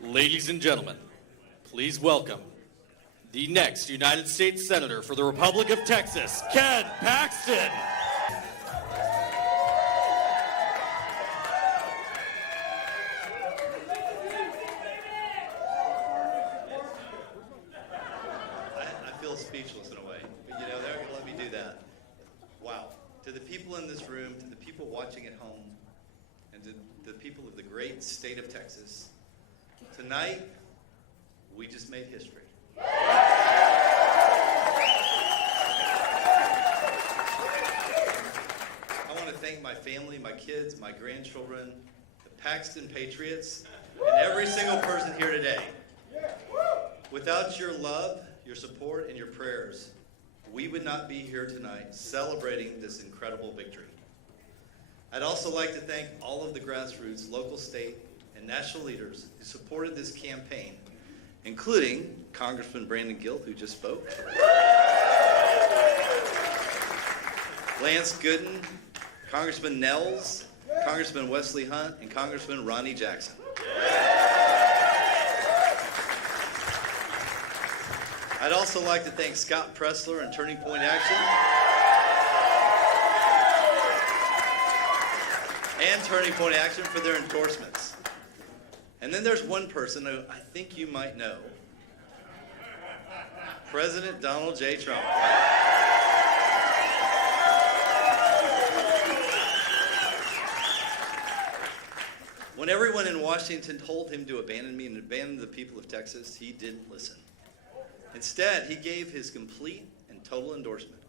Ladies and gentlemen, please welcome the next United States Senator for the Republic of Texas, Ken Paxton. I feel speechless in a way, but they're going to let me do that. Wow. To the people in this room, to the people watching at home, and to the people of the great state of Texas, tonight, we just made history. I want to thank my family, my kids, my grandchildren, the Paxton Patriots, and every single person here today. Without your love, your support, and your prayers, we would not be here tonight celebrating this incredible victory. I'd also like to thank all of the grassroots, local, state, and national leaders who supported this campaign, including Congressman Brandon Gill, who just spoke, Lance Gooden, Congressman Nels, Congressman Wesley Hunt, and Congressman Ronnie Jackson. I'd also like to thank Scott Pressler and Turning Point Action for their endorsements. And then there's one person who I think you might know, President Donald J. Trump. When everyone in Washington told him to abandon me and abandon the people of Texas, he didn't listen. Instead, he gave his complete and total endorsement.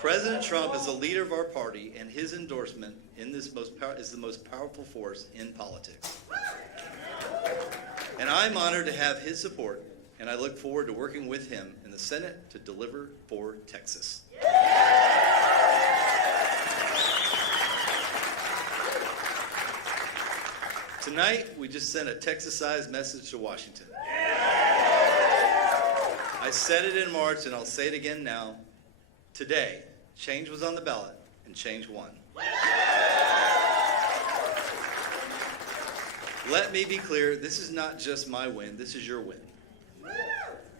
President Trump is the leader of our party, and his endorsement is the most powerful force in politics. And I'm honored to have his support, and I look forward to working with him in the Senate to deliver for Texas. Tonight, we just sent a Texas-sized message to Washington. I said it in March, and I'll say it again now. Today, change was on the ballot, and change won. Let me be clear, this is not just my win, this is your win.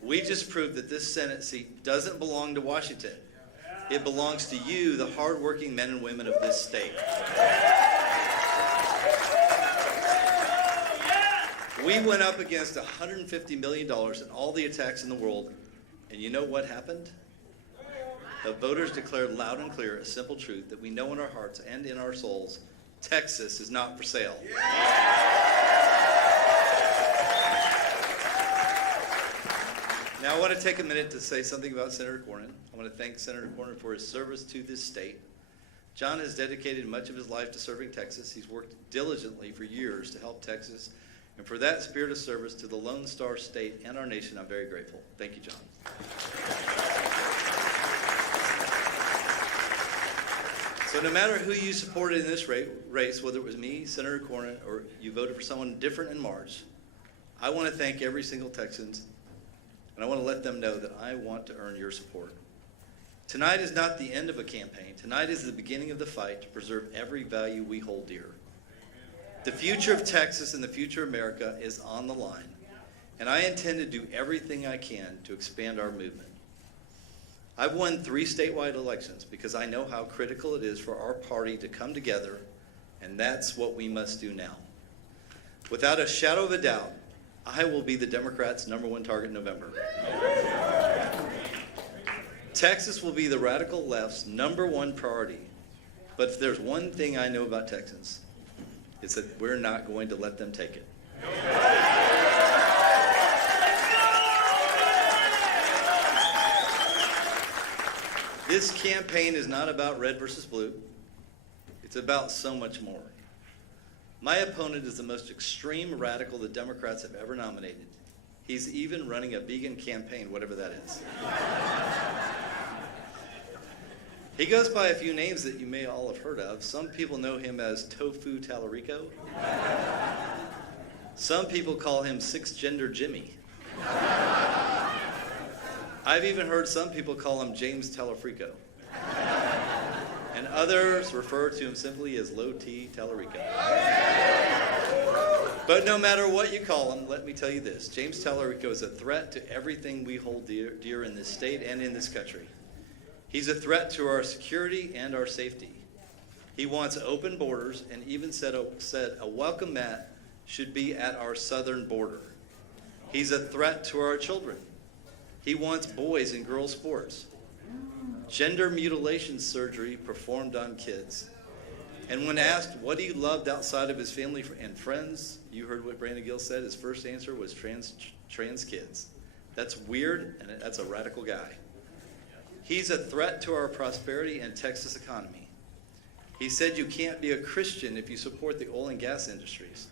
We just proved that this Senate seat doesn't belong to Washington. It belongs to you, the hardworking men and women of this state. We went up against $150 million in all the attacks in the world, and you know what happened? The voters declared loud and clear a simple truth that we know in our hearts and in our souls: Texas is not for sale. Now I want to take a minute to say something about Senator Cornyn. I want to thank Senator Cornyn for his service to this state. John has dedicated much of his life to serving Texas. He's worked diligently for years to help Texas. And for that spirit of service to the Lone Star State and our nation, I'm very grateful. Thank you, John. So no matter who you supported in this race, whether it was me, Senator Cornyn, or you voted for someone different in March, I want to thank every single Texan, and I want to let them know that I want to earn your support. Tonight is not the end of a campaign. Tonight is the beginning of the fight to preserve every value we hold dear. The future of Texas and the future of America is on the line, and I intend to do everything I can to expand our movement. I've won 3 statewide elections because I know how critical it is for our party to come together, and that's what we must do now. Without a shadow of a doubt, I will be the Democrats' #1 target in November. Texas will be the radical left's #1 priority, but if there's one thing I know about Texans, it's that we're not going to let them take it. This campaign is not about red versus blue. It's about so much more. My opponent is the most extreme radical the Democrats have ever nominated. He's even running a vegan campaign, whatever that is. He goes by a few names that you may all have heard of. Some people know him as Tofu Tallarico. Some people call him Six-Gender Jimmy. I've even heard some people call him James Talafrico. And others refer to him simply as Low T Tallarico. But no matter what you call him, let me tell you this. James Tallarico is a threat to everything we hold dear in this state and in this country. He's a threat to our security and our safety. He wants open borders and even said a welcome mat should be at our southern border. He's a threat to our children. He wants boys and girls sports. Gender mutilation surgery performed on kids. And when asked what he loved outside of his family and friends, you heard what Brandon Gill said. His first answer was trans kids. That's weird, and that's a radical guy. He's a threat to our prosperity and Texas economy. He said you can't be a Christian if you support the oil and gas industries.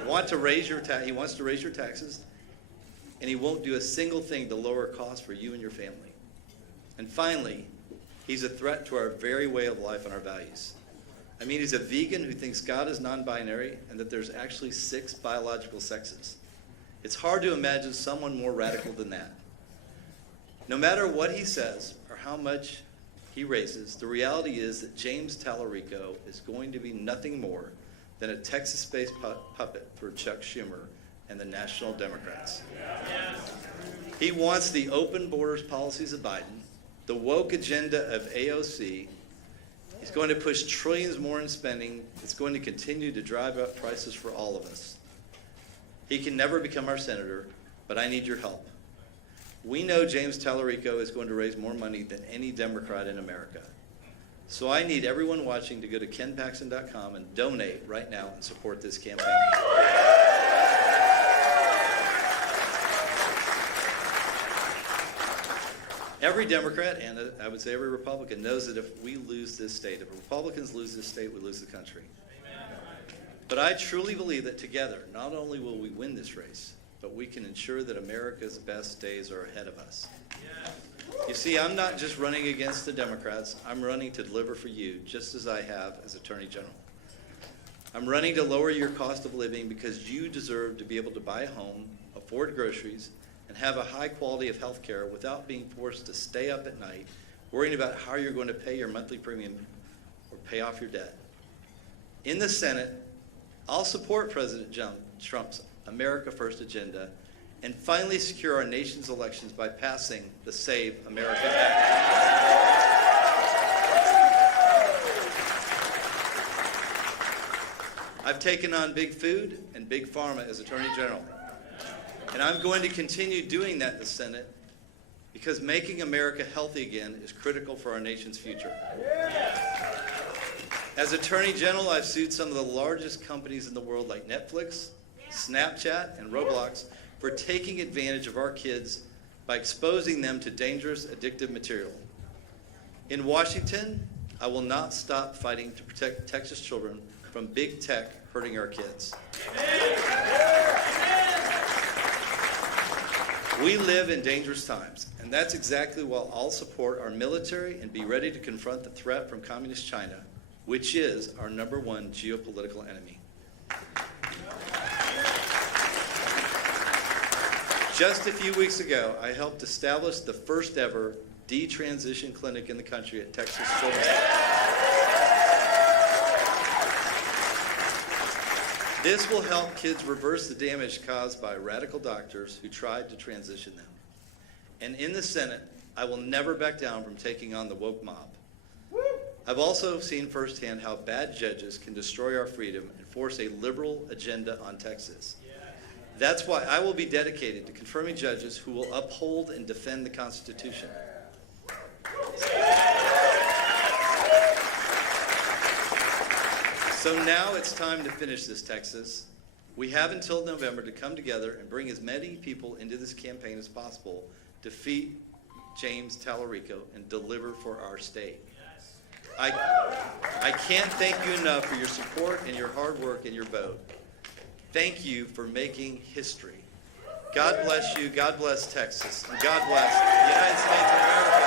He wants to raise your taxes, and he won't do a single thing to lower costs for you and your family. And finally, he's a threat to our very way of life and our values. I mean, he's a vegan who thinks God is non-binary and that there's actually 6 biological sexes. It's hard to imagine someone more radical than that. No matter what he says or how much he raises, the reality is that James Tallarico is going to be nothing more than a Texas-based puppet for Chuck Schumer and the National Democrats. He wants the open borders policies of Biden, the woke agenda of AOC. He's going to push trillions more in spending. It's going to continue to drive up prices for all of us. He can never become our senator, but I need your help. We know James Tallarico is going to raise more money than any Democrat in America. So I need everyone watching to go to kenpaxton.com and donate right now and support this campaign. Every Democrat, and I would say every Republican, knows that if we lose this state, if Republicans lose this state, we lose the country. But I truly believe that together, not only will we win this race, but we can ensure that America's best days are ahead of us. You see, I'm not just running against the Democrats. I'm running to deliver for you, just as I have as Attorney General. I'm running to lower your cost of living because you deserve to be able to buy a home, afford groceries, and have a high quality of health care without being forced to stay up at night worrying about how you're going to pay your monthly premium or pay off your debt. In the Senate, I'll support President Trump's America First agenda and finally secure our nation's elections by passing the Save America Act. I've taken on big food and big pharma as Attorney General. And I'm going to continue doing that in the Senate because making America healthy again is critical for our nation's future. As Attorney General, I've sued some of the largest companies in the world like Netflix, Snapchat, and Roblox for taking advantage of our kids by exposing them to dangerous, addictive material. In Washington, I will not stop fighting to protect Texas children from big tech hurting our kids. We live in dangerous times, and that's exactly why I'll support our military and be ready to confront the threat from Communist China, which is our #1 geopolitical enemy. Just a few weeks ago, I helped establish the first ever detransition clinic in the country at Texas Children's Hospital. This will help kids reverse the damage caused by radical doctors who tried to transition them. And in the Senate, I will never back down from taking on the woke mob. I've also seen firsthand how bad judges can destroy our freedom and force a liberal agenda on Texas. That's why I will be dedicated to confirming judges who will uphold and defend the Constitution. So now it's time to finish this, Texas. We have until November to come together and bring as many people into this campaign as possible, defeat James Tallarico, and deliver for our state. I can't thank you enough for your support and your hard work and your vote. Thank you for making history. God bless you, God bless Texas, and God bless the United States of America.